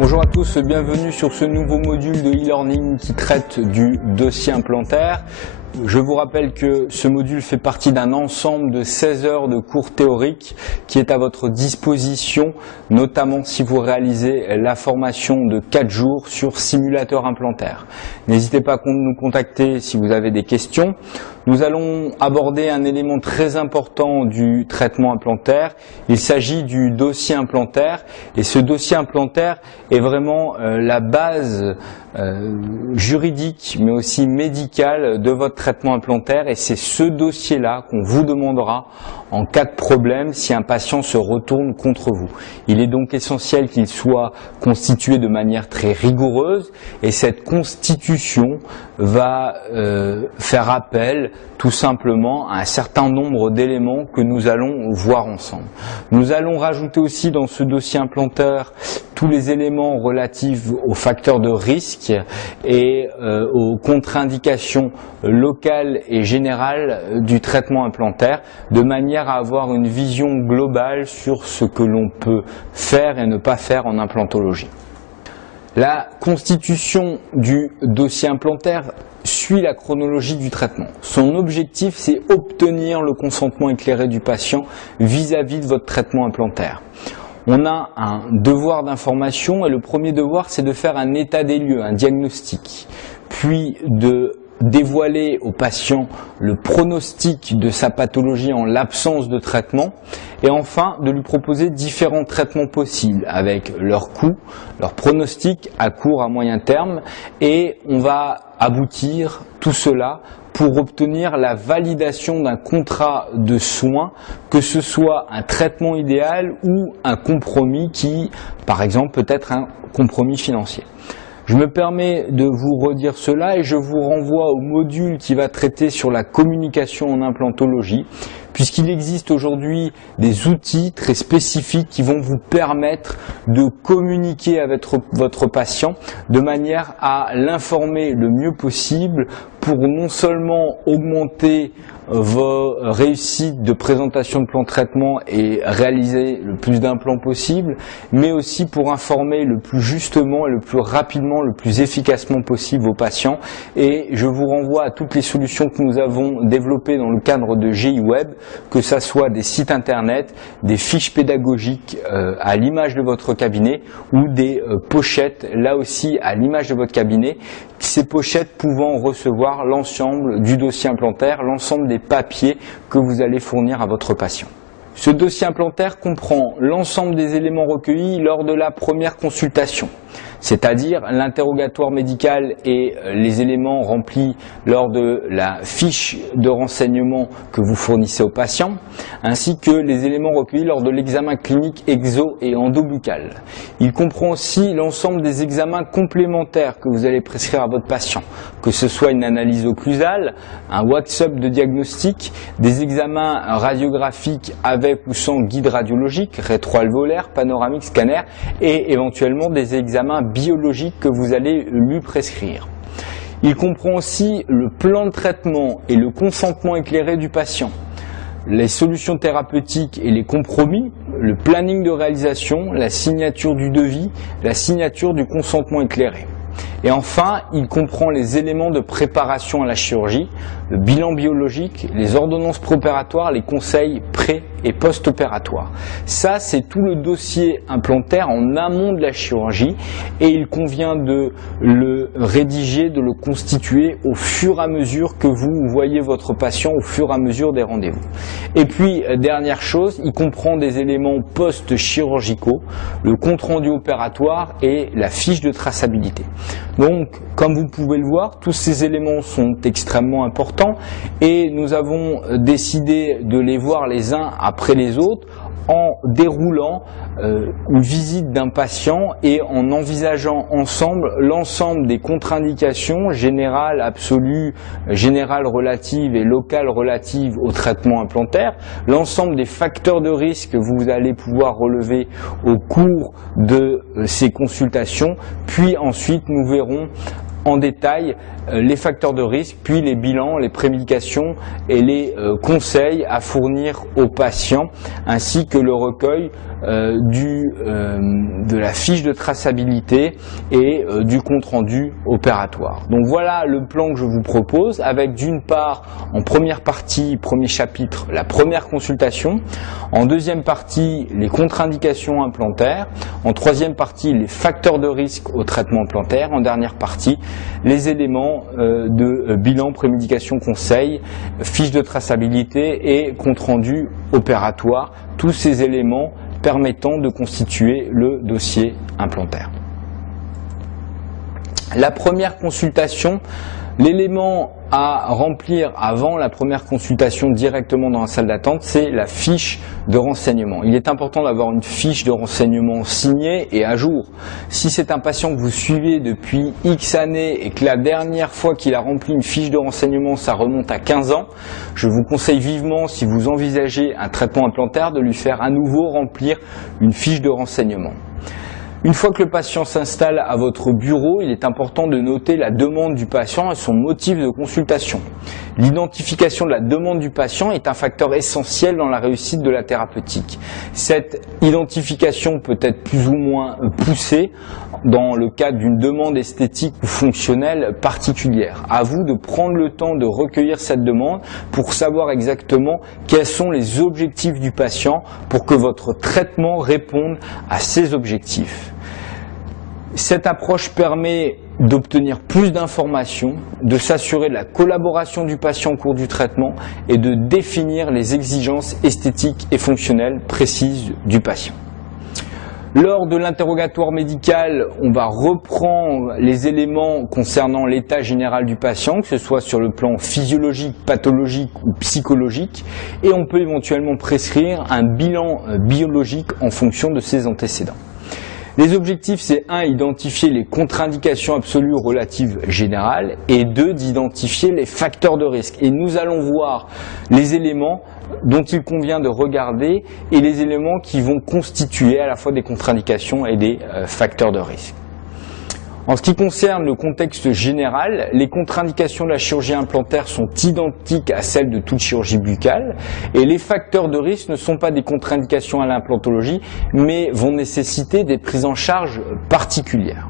Bonjour à tous, bienvenue sur ce nouveau module de e-learning qui traite du dossier implantaire. Je vous rappelle que ce module fait partie d'un ensemble de 16 heures de cours théoriques qui est à votre disposition, notamment si vous réalisez la formation de 4 jours sur simulateur implantaire. N'hésitez pas à nous contacter si vous avez des questions. Nous allons aborder un élément très important du traitement implantaire. Il s'agit du dossier implantaire et ce dossier implantaire est vraiment la base juridique mais aussi médicale de votre traitement implantaire et c'est ce dossier-là qu'on vous demandera en cas de problème si un patient se retourne contre vous. Il est donc essentiel qu'il soit constitué de manière très rigoureuse et cette constitution va faire appel tout simplement à un certain nombre d'éléments que nous allons voir ensemble. Nous allons rajouter aussi dans ce dossier implantaire tous les éléments relatifs aux facteurs de risque et aux contre-indications locales et générales du traitement implantaire de manière à avoir une vision globale sur ce que l'on peut faire et ne pas faire en implantologie. La constitution du dossier implantaire suit la chronologie du traitement. Son objectif, c'est obtenir le consentement éclairé du patient vis-à-vis de votre traitement implantaire. On a un devoir d'information et le premier devoir, c'est de faire un état des lieux, un diagnostic, puis de dévoiler au patient le pronostic de sa pathologie en l'absence de traitement et enfin de lui proposer différents traitements possibles avec leur coût, leur pronostic à court, à moyen terme et on va aboutir tout cela pour obtenir la validation d'un contrat de soins, que ce soit un traitement idéal ou un compromis qui, par exemple, peut être un compromis financier. Je me permets de vous redire cela et je vous renvoie au module qui va traiter sur la communication en implantologie, puisqu'il existe aujourd'hui des outils très spécifiques qui vont vous permettre de communiquer avec votre patient de manière à l'informer le mieux possible pour non seulement augmenter vos réussites de présentation de plan de traitement et réaliser le plus d'implants possible, mais aussi pour informer le plus justement, le plus rapidement, le plus efficacement possible vos patients. Et je vous renvoie à toutes les solutions que nous avons développées dans le cadre de GI Web, que ce soit des sites internet, des fiches pédagogiques à l'image de votre cabinet ou des pochettes là aussi à l'image de votre cabinet, ces pochettes pouvant recevoir l'ensemble du dossier implantaire, l'ensemble des papiers que vous allez fournir à votre patient. Ce dossier implantaire comprend l'ensemble des éléments recueillis lors de la première consultation, c'est-à-dire l'interrogatoire médical et les éléments remplis lors de la fiche de renseignement que vous fournissez au patient, ainsi que les éléments recueillis lors de l'examen clinique exo et endobuccal. Il comprend aussi l'ensemble des examens complémentaires que vous allez prescrire à votre patient, que ce soit une analyse occlusale, un wax-up de diagnostic, des examens radiographiques avec ou sans guide radiologique, rétroalvéolaire, panoramique, scanner et éventuellement des examens biologiques que vous allez lui prescrire. Il comprend aussi le plan de traitement et le consentement éclairé du patient, les solutions thérapeutiques et les compromis, le planning de réalisation, la signature du devis, la signature du consentement éclairé. Et enfin, il comprend les éléments de préparation à la chirurgie, le bilan biologique, les ordonnances préopératoires, les conseils pré- et post-opératoires. Ça, c'est tout le dossier implantaire en amont de la chirurgie et il convient de le rédiger, de le constituer au fur et à mesure que vous voyez votre patient, au fur et à mesure des rendez-vous. Et puis, dernière chose, il comprend des éléments post-chirurgicaux, le compte-rendu opératoire et la fiche de traçabilité. Donc, comme vous pouvez le voir, tous ces éléments sont extrêmement importants et nous avons décidé de les voir les uns après les autres en déroulant une visite d'un patient et en envisageant ensemble l'ensemble des contre-indications générales, absolues, générales relatives et locales relatives au traitement implantaire, l'ensemble des facteurs de risque que vous allez pouvoir relever au cours de ces consultations, puis ensuite nous verrons en détail les facteurs de risque, puis les bilans, les prémédications et les conseils à fournir aux patients, ainsi que le recueil de la fiche de traçabilité et du compte-rendu opératoire. Donc voilà le plan que je vous propose, avec d'une part, en première partie, premier chapitre, la première consultation, en deuxième partie, les contre-indications implantaires, en troisième partie, les facteurs de risque au traitement implantaire, en dernière partie, les éléments de bilan, prémédication, conseil, fiche de traçabilité et compte-rendu opératoire, tous ces éléments permettant de constituer le dossier implantaire. La première consultation, l'élément à remplir avant la première consultation directement dans la salle d'attente, c'est la fiche de renseignement. Il est important d'avoir une fiche de renseignement signée et à jour. Si c'est un patient que vous suivez depuis X années et que la dernière fois qu'il a rempli une fiche de renseignement, ça remonte à 15 ans, je vous conseille vivement, si vous envisagez un traitement implantaire, de lui faire à nouveau remplir une fiche de renseignement. Une fois que le patient s'installe à votre bureau, il est important de noter la demande du patient et son motif de consultation. L'identification de la demande du patient est un facteur essentiel dans la réussite de la thérapeutique. Cette identification peut être plus ou moins poussée dans le cadre d'une demande esthétique ou fonctionnelle particulière. À vous de prendre le temps de recueillir cette demande pour savoir exactement quels sont les objectifs du patient pour que votre traitement réponde à ces objectifs. Cette approche permet d'obtenir plus d'informations, de s'assurer de la collaboration du patient au cours du traitement et de définir les exigences esthétiques et fonctionnelles précises du patient. Lors de l'interrogatoire médical, on va reprendre les éléments concernant l'état général du patient, que ce soit sur le plan physiologique, pathologique ou psychologique, et on peut éventuellement prescrire un bilan biologique en fonction de ses antécédents. Les objectifs, c'est 1, identifier les contre-indications absolues relatives générales, et 2, d'identifier les facteurs de risque. Et nous allons voir les éléments dont il convient de regarder et les éléments qui vont constituer à la fois des contre-indications et des facteurs de risque. En ce qui concerne le contexte général, les contre-indications de la chirurgie implantaire sont identiques à celles de toute chirurgie buccale et les facteurs de risque ne sont pas des contre-indications à l'implantologie mais vont nécessiter des prises en charge particulières.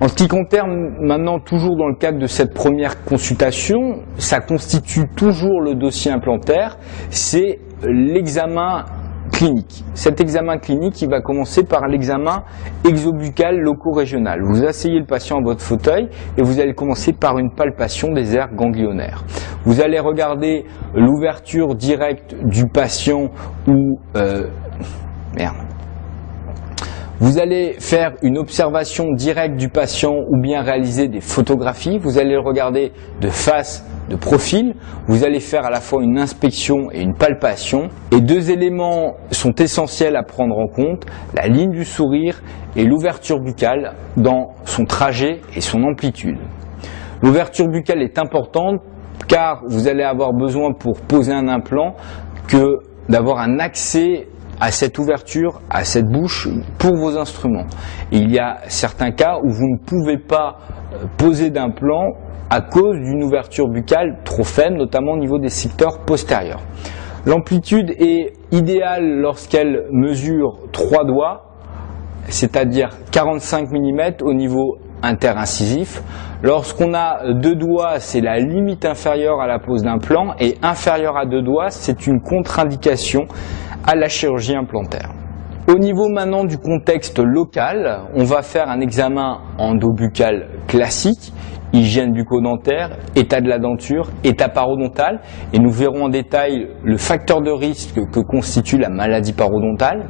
En ce qui concerne maintenant, toujours dans le cadre de cette première consultation, ça constitue toujours le dossier implantaire, c'est l'examen clinique. Cet examen clinique, il va commencer par l'examen exobuccal loco-régional. Vous asseyez le patient à votre fauteuil et vous allez commencer par une palpation des aires ganglionnaires. Vous allez regarder l'ouverture directe du patient ou... Vous allez faire une observation directe du patient ou bien réaliser des photographies. Vous allez le regarder de face, de profil. Vous allez faire à la fois une inspection et une palpation. Et 2 éléments sont essentiels à prendre en compte, la ligne du sourire et l'ouverture buccale dans son trajet et son amplitude. L'ouverture buccale est importante car vous allez avoir besoin pour poser un implant d'avoir un accès à cette ouverture, à cette bouche pour vos instruments. Et il y a certains cas où vous ne pouvez pas poser d'implant à cause d'une ouverture buccale trop faible, notamment au niveau des secteurs postérieurs. L'amplitude est idéale lorsqu'elle mesure 3 doigts, c'est-à-dire 45 mm au niveau interincisif. Lorsqu'on a 2 doigts, c'est la limite inférieure à la pose d'implant, et inférieure à 2 doigts, c'est une contre-indication à la chirurgie implantaire. Au niveau maintenant du contexte local, on va faire un examen endobuccal classique, hygiène bucco-dentaire, état de la denture, état parodontal, et nous verrons en détail le facteur de risque que constitue la maladie parodontale,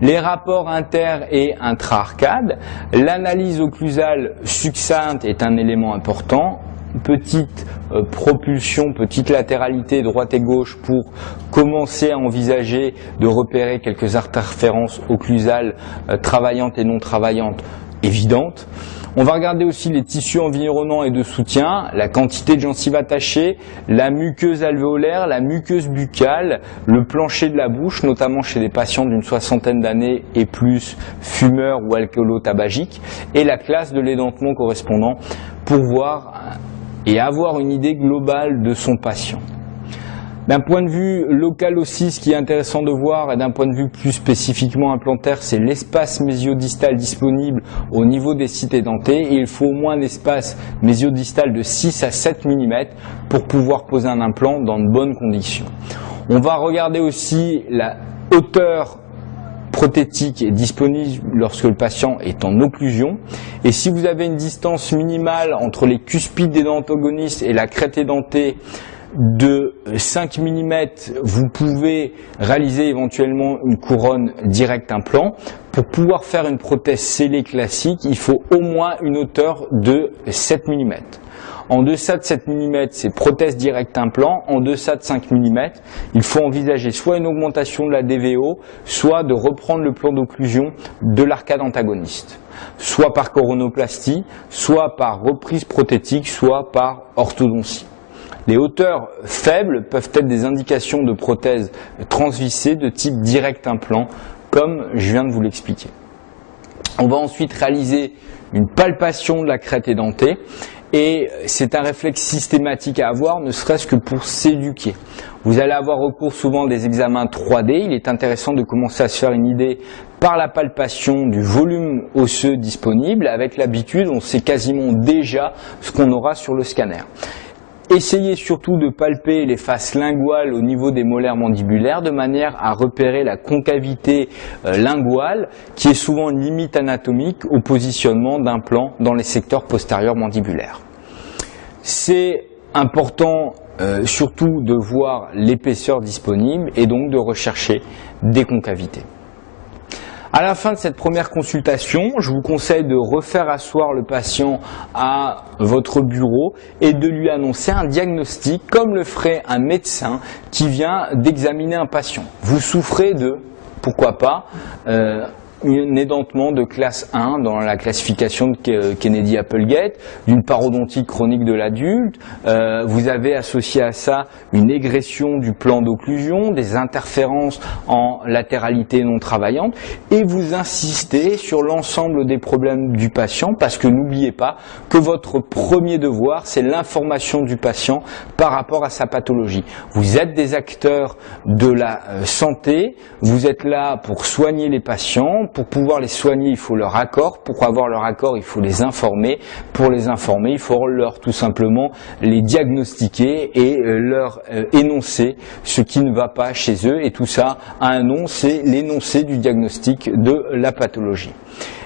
les rapports inter- et intra-arcades, l'analyse occlusale succincte est un élément important, petite propulsion, petite latéralité droite et gauche pour commencer à envisager de repérer quelques interférences occlusales travaillantes et non travaillantes évidentes. On va regarder aussi les tissus environnants et de soutien, la quantité de gencives attachées, la muqueuse alvéolaire, la muqueuse buccale, le plancher de la bouche, notamment chez des patients d'une soixantaine d'années et plus, fumeurs ou alcoolo-tabagiques, et la classe de l'édentement correspondant pour voir et avoir une idée globale de son patient. D'un point de vue local aussi, ce qui est intéressant de voir, et d'un point de vue plus spécifiquement implantaire, c'est l'espace mésiodistal disponible au niveau des sites édentés. Et il faut au moins un espace mésiodistal de 6 à 7 mm pour pouvoir poser un implant dans de bonnes conditions. On va regarder aussi la hauteur prothétique est disponible lorsque le patient est en occlusion. Et si vous avez une distance minimale entre les cuspides des dents antagonistes et la crête édentée de 5 mm, vous pouvez réaliser éventuellement une couronne direct implant. Pour pouvoir faire une prothèse scellée classique, il faut au moins une hauteur de 7 mm. En deçà de 7 mm, c'est prothèse direct implant. En deçà de 5 mm, il faut envisager soit une augmentation de la DVO, soit de reprendre le plan d'occlusion de l'arcade antagoniste, soit par coronoplastie, soit par reprise prothétique, soit par orthodontie. Les hauteurs faibles peuvent être des indications de prothèses transvissées de type direct implant, comme je viens de vous l'expliquer. On va ensuite réaliser une palpation de la crête édentée, et c'est un réflexe systématique à avoir, ne serait-ce que pour s'éduquer. Vous allez avoir recours souvent à des examens 3D, il est intéressant de commencer à se faire une idée par la palpation du volume osseux disponible. Avec l'habitude, on sait quasiment déjà ce qu'on aura sur le scanner. Essayez surtout de palper les faces linguales au niveau des molaires mandibulaires de manière à repérer la concavité linguale qui est souvent une limite anatomique au positionnement d'implants dans les secteurs postérieurs mandibulaires. C'est important surtout de voir l'épaisseur disponible et donc de rechercher des concavités. À la fin de cette première consultation, je vous conseille de refaire asseoir le patient à votre bureau et de lui annoncer un diagnostic comme le ferait un médecin qui vient d'examiner un patient. Vous souffrez de, pourquoi pas, un édentement de classe 1 dans la classification de Kennedy-Applegate, d'une parodontie chronique de l'adulte. Vous avez associé à ça une égression du plan d'occlusion, des interférences en latéralité non travaillante, et vous insistez sur l'ensemble des problèmes du patient, parce que n'oubliez pas que votre premier devoir, c'est l'information du patient par rapport à sa pathologie. Vous êtes des acteurs de la santé, vous êtes là pour soigner les patients. Pour pouvoir les soigner, il faut leur accord. Pour avoir leur accord, il faut les informer. Pour les informer, il faut leur tout simplement les diagnostiquer et leur énoncer ce qui ne va pas chez eux. Et tout ça a un nom, c'est l'énoncé du diagnostic de la pathologie.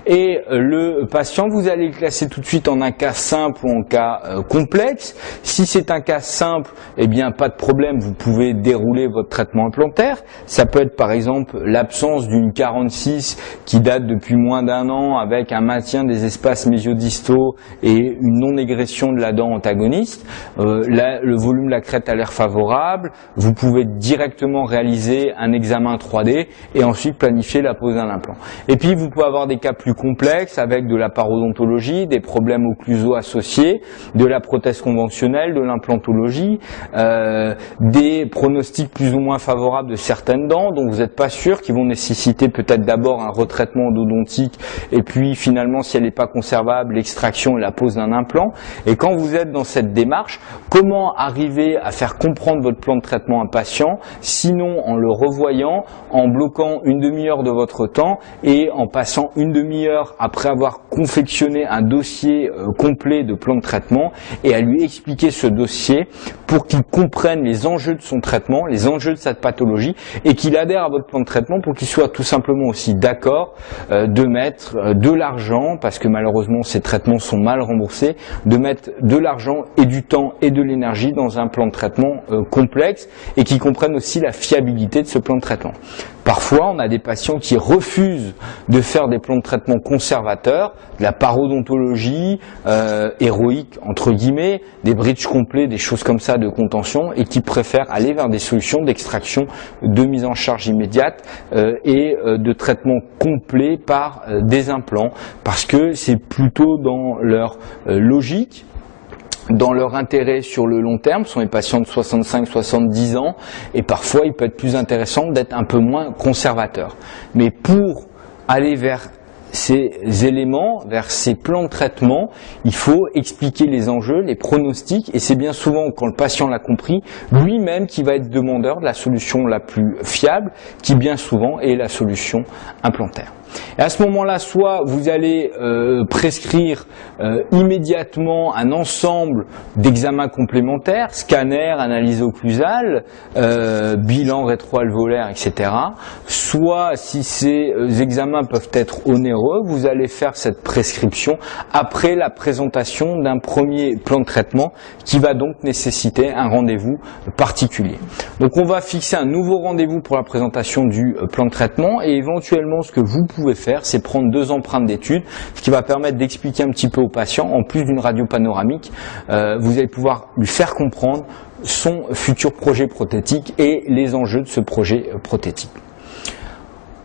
Et le patient, vous allez le classer tout de suite en un cas simple ou en cas complexe. Si c'est un cas simple, eh bien pas de problème, vous pouvez dérouler votre traitement implantaire. Ça peut être par exemple l'absence d'une 46 qui date depuis moins d'un an avec un maintien des espaces mésiodistaux et une non-égression de la dent antagoniste. Là, le volume de la crête a l'air favorable. Vous pouvez directement réaliser un examen 3D et ensuite planifier la pose d'un implant. Et puis vous pouvez avoir des cas plus complexes avec de la parodontologie, des problèmes occlusaux associés, de la prothèse conventionnelle, de l'implantologie, des pronostics plus ou moins favorables de certaines dents dont vous n'êtes pas sûr, qui vont nécessiter peut-être d'abord un retraitement endodontique et puis finalement, si elle n'est pas conservable, l'extraction et la pose d'un implant. Et quand vous êtes dans cette démarche, comment arriver à faire comprendre votre plan de traitement à un patient, sinon en le revoyant, en bloquant une demi-heure de votre temps et en passant une demi-heure après avoir confectionné un dossier complet de plan de traitement et à lui expliquer ce dossier pour qu'il comprenne les enjeux de son traitement, les enjeux de sa pathologie et qu'il adhère à votre plan de traitement pour qu'il soit tout simplement aussi d'accord de mettre de l'argent, parce que malheureusement ces traitements sont mal remboursés, de mettre de l'argent et du temps et de l'énergie dans un plan de traitement complexe et qui comprenne aussi la fiabilité de ce plan de traitement. Parfois, on a des patients qui refusent de faire des plans de traitement conservateurs, de la parodontologie héroïque, entre guillemets, des bridges complets, des choses comme ça de contention, et qui préfèrent aller vers des solutions d'extraction, de mise en charge immédiate et de traitement complet par des implants, parce que c'est plutôt dans leur logique, dans leur intérêt sur le long terme. Ce sont les patients de 65-70 ans, et parfois il peut être plus intéressant d'être un peu moins conservateur. Mais pour aller vers ces éléments, vers ces plans de traitement, il faut expliquer les enjeux, les pronostics, et c'est bien souvent, quand le patient l'a compris, lui-même qui va être demandeur de la solution la plus fiable, qui bien souvent est la solution implantaire. Et à ce moment-là, soit vous allez prescrire immédiatement un ensemble d'examens complémentaires, scanner, analyse occlusale, bilan rétroalvéolaire, etc. Soit, si ces examens peuvent être onéreux, vous allez faire cette prescription après la présentation d'un premier plan de traitement qui va donc nécessiter un rendez-vous particulier. Donc on va fixer un nouveau rendez-vous pour la présentation du plan de traitement, et éventuellement ce que vous pouvez faire, c'est prendre 2 empreintes d'études, ce qui va permettre d'expliquer un petit peu au patient, en plus d'une radio panoramique, vous allez pouvoir lui faire comprendre son futur projet prothétique et les enjeux de ce projet prothétique.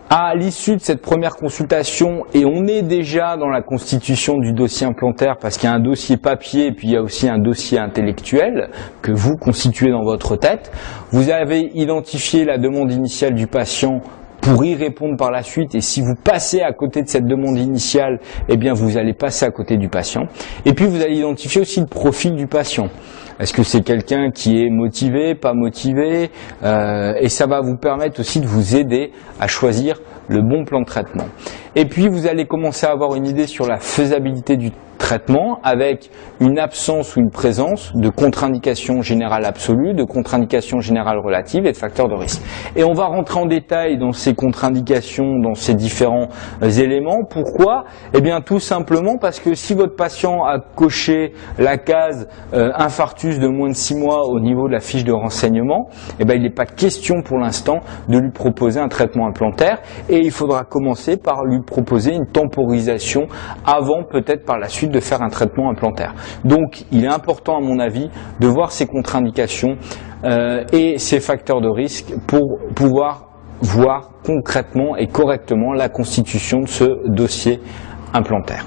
À l'issue de cette première consultation, et on est déjà dans la constitution du dossier implantaire, parce qu'il y a un dossier papier et puis il y a aussi un dossier intellectuel que vous constituez dans votre tête, vous avez identifié la demande initiale du patient pour y répondre par la suite, et si vous passez à côté de cette demande initiale, eh bien vous allez passer à côté du patient. Et puis vous allez identifier aussi le profil du patient. Est-ce que c'est quelqu'un qui est motivé, pas motivé, et ça va vous permettre aussi de vous aider à choisir le bon plan de traitement. Et puis vous allez commencer à avoir une idée sur la faisabilité du traitement, avec une absence ou une présence de contre-indication générale absolue, de contre-indication générale relative et de facteurs de risque. Et on va rentrer en détail dans ces contre-indications, dans ces différents éléments. Pourquoi? Eh bien tout simplement parce que si votre patient a coché la case infarctus de moins de 6 mois au niveau de la fiche de renseignement, eh bien il n'est pas question pour l'instant de lui proposer un traitement implantaire, et il faudra commencer par lui proposer une temporisation avant peut-être par la suite de faire un traitement implantaire. Donc il est important à mon avis de voir ces contre-indications et ces facteurs de risque pour pouvoir voir concrètement et correctement la constitution de ce dossier implantaire.